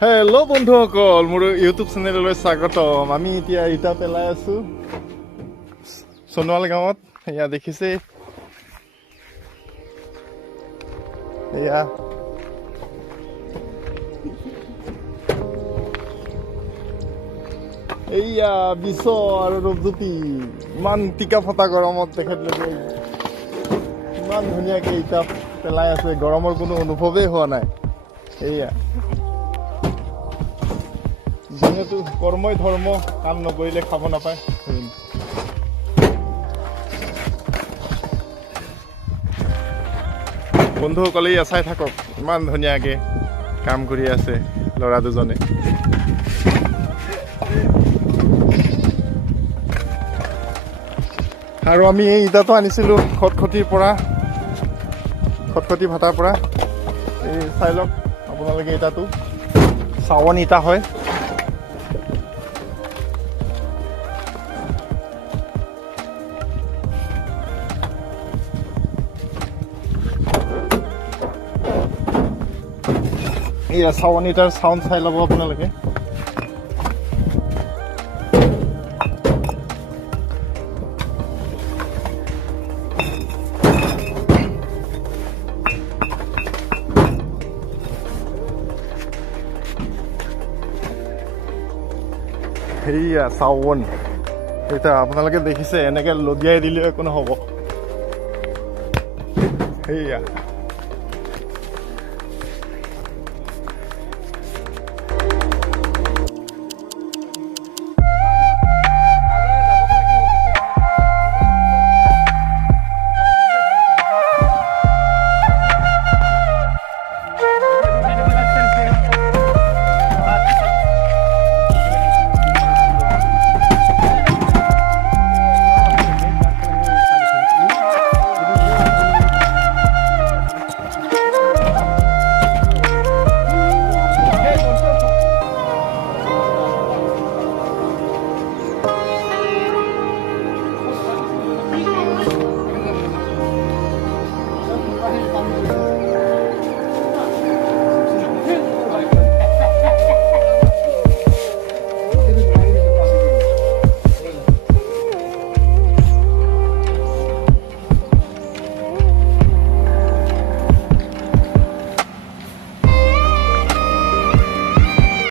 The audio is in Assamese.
হেল্ল' বন্ধুসকল, মোৰ ইউটিউব চেনেললৈ স্বাগতম। আমি এতিয়া ইটা পেলাই আছো সোণোৱাল গাঁৱত। এয়া দেখিছে, এয়া এইয়া বিশ্ব আৰু ৰূপজ্যোতি ইমান টিকা ফটা গৰমত তেখেতলোকে ইমান ধুনীয়াকে ইটা পেলাই আছে, গৰমৰ কোনো অনুভৱেই হোৱা নাই। এইয়া যিহেতু কৰ্মই ধৰ্ম, কাম নকৰিলে খাব নাপায়। বন্ধুসকলে চাই থাকক, ইমান ধুনীয়াকে কাম কৰি আছে ল'ৰা দুজনে। আৰু আমি এই ইটাটো আনিছিলো খটখটিৰ পৰা, খটখটি ভাটাৰ পৰা। এই চাই লওক আপোনালোকে, ইটাটো চাৱন ইটা হয়। এয়া চাৱন ইটাৰ চাউণ্ড চাই ল'ব আপোনালোকে। সেয়া চাৱন ইটা আপোনালোকে দেখিছে, এনেকে লদিয়াই দিলেও একো নহ'ব। সেয়া